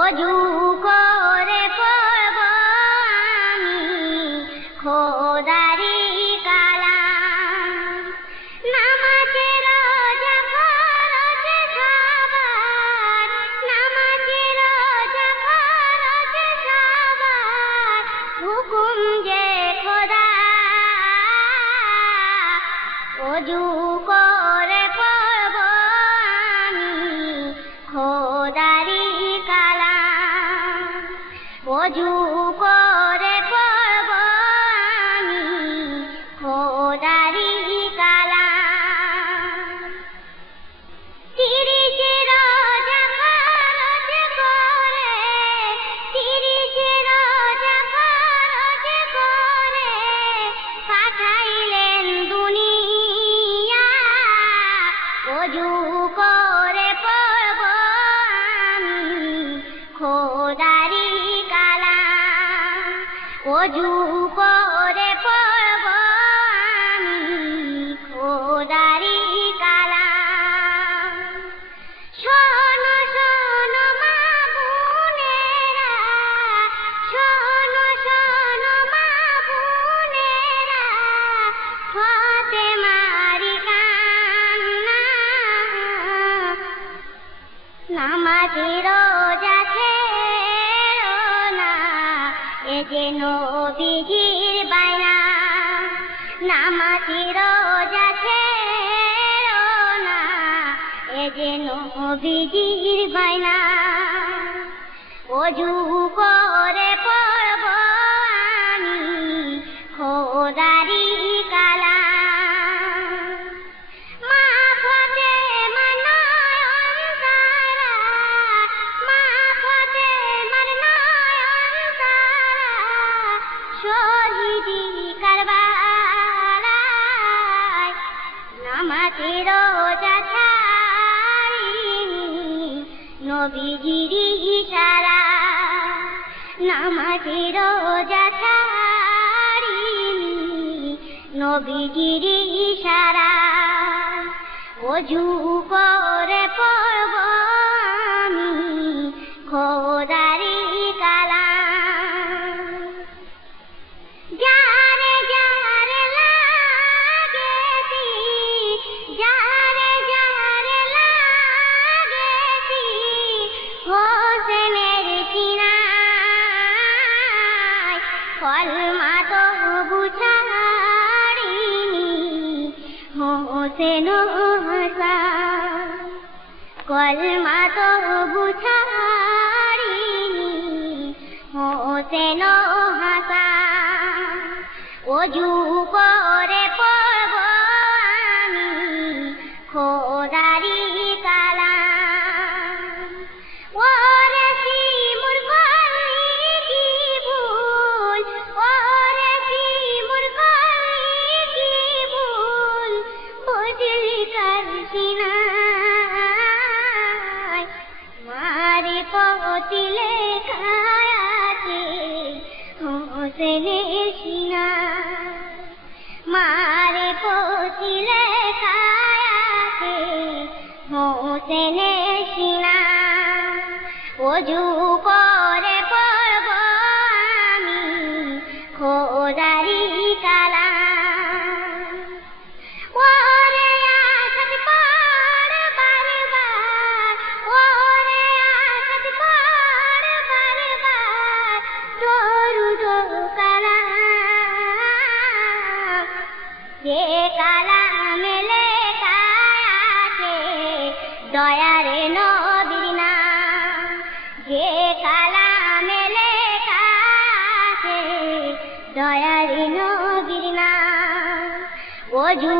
অজু করে পড়ব আমি খোদারি কালাম। নামাজে রোজা ফরজ সবার, নামাজে রোজা ফরজ সবার, হুকুম যে খোদা। অজু করে পড়ব আমি খোদারি কালাম। অজু করে পড়ব আমি খোদারি কালাম। 30 রোজা ফরজ করে, 30 রোজা ফরজ করে পাঠাইলেন দুনিয়া। অজু করে পড়ব আমি খোদারি কালাম। অজু করে পড়ব আমি খোদারি কালাম। শোনো শোনো মা বোনেরা, শোনো শোনো মা বোনেরা, ফাতেমার কান্না। নামাজে রোজা ছেড়ো না, এ যে নবীজির বায়না। নামাজে রোজা ছেড়ো না, এ যে নবীজির বায়না। অজু করে পড়ব আমি খোদারি কালাম। মা ফাতেমার নয়ন তারা, মা ফাতেমার নয়ন তারা, শহীদি কারবালায়। নামাজে রোজা ছাড়িনি নবীজির ইশারা। নামাজে রোজা ছাড়িনি নবীজির ইশারা। অজু করে পড়ব আমি খোদারি কালাম। যারে যারে লাগেছি, যারে যারে লাগেছি হোসেনের সিনায়। কলমা তবু ছাড়িনি হোসেন হাসান। কলমা তবু ছাড়িনি হোসেন হাসান। অজু করে পড়ব আমি খোদারি কালাম। ওরে শিমুর করলি কি ভুল, ওরে শিমুর করলি কি ভুল, বুঝলি কার সিনায়। মারে পতি লেখায় আছে হোসেনের সিনায়। মারে পতি লেখায় আছে হোসেনের সিনায়। অজু করে পড়ব আমি খোদারি কালাম। ওরে আসাদ পড় বারবার, ওরে আসাদ পড় বারবার, দরুদ কালাম। যে কালামে লেখা আছে দয়ার নবীর নাম। যে কালামে লেখা আছে দয়ার নবীর নাম। অজু